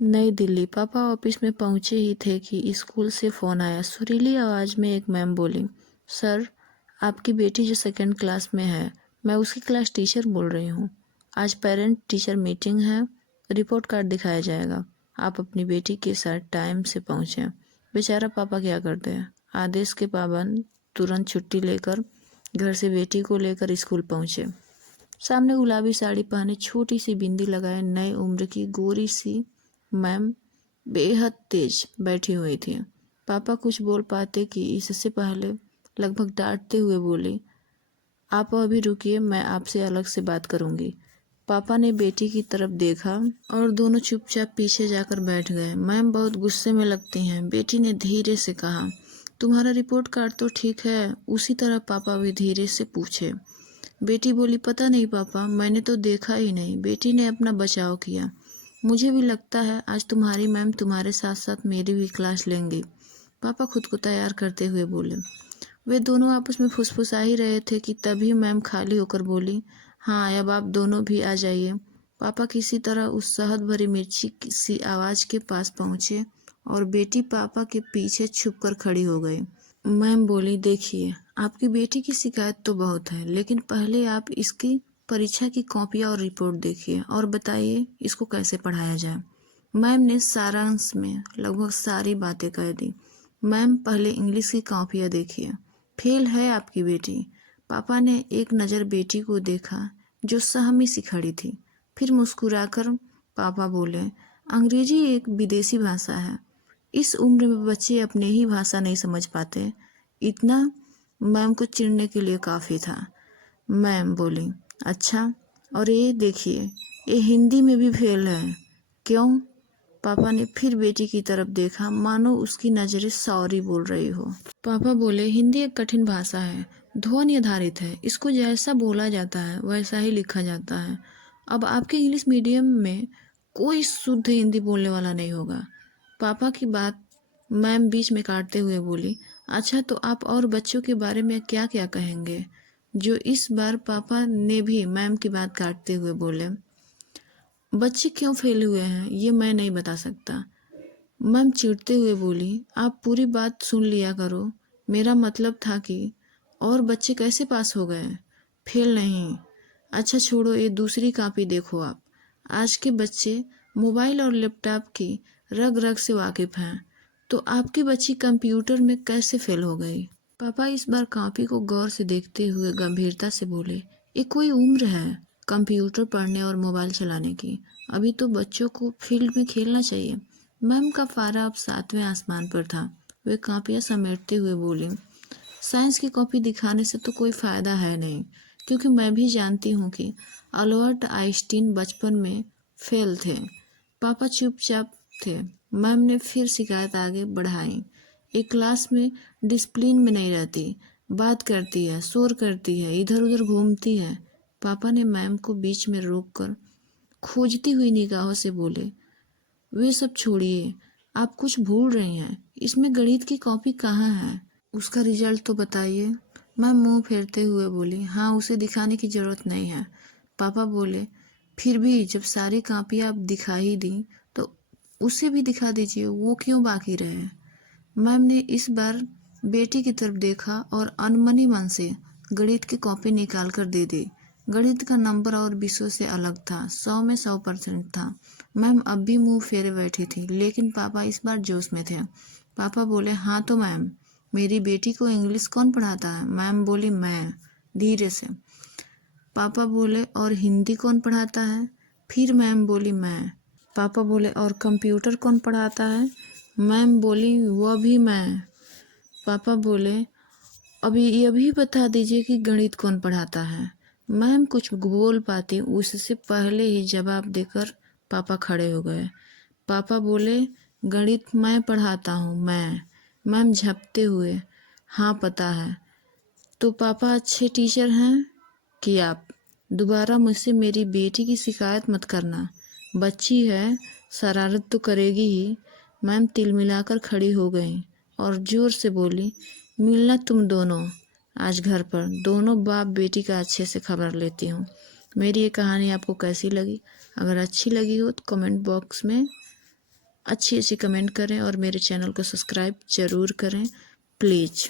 नई दिल्ली। पापा ऑफिस में पहुंचे ही थे कि स्कूल से फ़ोन आया। सुरीली आवाज़ में एक मैम बोली, सर, आपकी बेटी जो सेकंड क्लास में है, मैं उसकी क्लास टीचर बोल रही हूँ। आज पेरेंट टीचर मीटिंग है, रिपोर्ट कार्ड दिखाया जाएगा। आप अपनी बेटी के साथ टाइम से पहुँचें। बेचारा पापा क्या करते हैं, आदेश के पाबंद तुरंत छुट्टी लेकर घर से बेटी को लेकर स्कूल पहुँचे। सामने गुलाबी साड़ी पहने, छोटी सी बिंदी लगाए, नई उम्र की गोरी सी मैम बेहद तेज बैठी हुई थी। पापा कुछ बोल पाते कि इससे पहले लगभग डांटते हुए बोले, आप अभी रुकिए, मैं आपसे अलग से बात करूंगी। पापा ने बेटी की तरफ देखा और दोनों चुपचाप पीछे जाकर बैठ गए। मैम बहुत गुस्से में लगती हैं, बेटी ने धीरे से कहा। तुम्हारा रिपोर्ट कार्ड तो ठीक है। उसी तरह पापा भी धीरे से पूछे। बेटी बोली, पता नहीं पापा, मैंने तो देखा ही नहीं। बेटी ने अपना बचाव किया। मुझे भी लगता है आज तुम्हारी मैम तुम्हारे साथ साथ मेरी भी क्लास लेंगी। पापा खुद को तैयार करते हुए बोले। वे दोनों आपस में फुसफुसा ही रहे थे कि तभी मैम खाली होकर बोली, हाँ, अब आप दोनों भी आ जाइए। पापा किसी तरह उस शहद भरी मिर्ची सी आवाज़ के पास पहुँचे और बेटी पापा के पीछे छुप कर खड़ी हो गई। मैम बोली, देखिए, आपकी बेटी की शिकायत तो बहुत है, लेकिन पहले आप इसकी परीक्षा की कॉपियाँ और रिपोर्ट देखिए और बताइए इसको कैसे पढ़ाया जाए। मैम ने सारांश में लगभग सारी बातें कह दी। मैम, पहले इंग्लिश की कॉपियाँ देखिए, फेल है आपकी बेटी। पापा ने एक नज़र बेटी को देखा जो सहमी सी खड़ी थी, फिर मुस्कुराकर पापा बोले, अंग्रेजी एक विदेशी भाषा है। इस उम्र में बच्चे अपने ही भाषा नहीं समझ पाते। इतना मैम को चिढ़ने के लिए काफ़ी था। मैम बोली, अच्छा, और ये देखिए, ये हिंदी में भी फेल है। क्यों? पापा ने फिर बेटी की तरफ देखा, मानो उसकी नज़रें सॉरी बोल रही हो। पापा बोले, हिंदी एक कठिन भाषा है, ध्वनि आधारित है। इसको जैसा बोला जाता है वैसा ही लिखा जाता है। अब आपके इंग्लिश मीडियम में कोई शुद्ध हिंदी बोलने वाला नहीं होगा। पापा की बात मैम बीच में काटते हुए बोली, अच्छा, तो आप और बच्चों के बारे में क्या क्या कहेंगे? जो इस बार पापा ने भी मैम की बात काटते हुए बोले, बच्चे क्यों फेल हुए हैं ये मैं नहीं बता सकता। मैम चिढ़ते हुए बोली, आप पूरी बात सुन लिया करो। मेरा मतलब था कि और बच्चे कैसे पास हो गए, फेल नहीं। अच्छा छोड़ो, ये दूसरी कॉपी देखो आप। आज के बच्चे मोबाइल और लैपटॉप की रग रग से वाकिफ़ हैं, तो आपकी बच्ची कंप्यूटर में कैसे फेल हो गई? पापा इस बार कॉपी को गौर से देखते हुए गंभीरता से बोले, ये कोई उम्र है कंप्यूटर पढ़ने और मोबाइल चलाने की? अभी तो बच्चों को फील्ड में खेलना चाहिए। मैम का पारा अब 7वें आसमान पर था। वे कॉपियाँ समेटते हुए बोली, साइंस की कॉपी दिखाने से तो कोई फ़ायदा है नहीं, क्योंकि मैं भी जानती हूँ कि अल्बर्ट आइंस्टीन बचपन में फेल थे। पापा चुपचाप थे। मैम ने फिर शिकायत आगे बढ़ाई, एक क्लास में डिसिप्लिन में नहीं रहती, बात करती है, शोर करती है, इधर उधर घूमती है। पापा ने मैम को बीच में रोककर खोजती हुई निगाहों से बोले, वे सब छोड़िए, आप कुछ भूल रही हैं। इसमें गणित की कॉपी कहाँ है? उसका रिजल्ट तो बताइए। मैं मुंह फेरते हुए बोली, हाँ, उसे दिखाने की ज़रूरत नहीं है। पापा बोले, फिर भी जब सारी कॉपियाँ आप दिखा ही दी तो उसे भी दिखा दीजिए, वो क्यों बाकी रहे? मैम ने इस बार बेटी की तरफ देखा और अनमनी मन से गणित की कॉपी निकाल कर दे दी। गणित का नंबर और विषयों से अलग था, 100 में 100% था। मैम अब भी मुंह फेरे बैठी थी, लेकिन पापा इस बार जोश में थे। पापा बोले, हाँ तो मैम, मेरी बेटी को इंग्लिश कौन पढ़ाता है? मैम बोली, मैं, धीरे से। पापा बोले, और हिंदी कौन पढ़ाता है? फिर मैम बोली, मैं। पापा बोले, और कंप्यूटर कौन पढ़ाता है? मैम बोली, वह भी मैं। पापा बोले, अभी ये भी बता दीजिए कि गणित कौन पढ़ाता है? मैम कुछ बोल पाती उससे पहले ही जवाब देकर पापा खड़े हो गए। पापा बोले, गणित मैं पढ़ाता हूँ, मैं। मैम झपते हुए, हाँ पता है। तो पापा अच्छे टीचर हैं कि आप? दोबारा मुझसे मेरी बेटी की शिकायत मत करना। बच्ची है, शरारत तो करेगी ही। मैम तिलमिलाकर खड़ी हो गई और ज़ोर से बोली, मिलना तुम दोनों आज घर पर, दोनों बाप बेटी का अच्छे से खबर लेती हूँ। मेरी ये कहानी आपको कैसी लगी? अगर अच्छी लगी हो तो कमेंट बॉक्स में अच्छी अच्छी कमेंट करें और मेरे चैनल को सब्सक्राइब ज़रूर करें प्लीज़।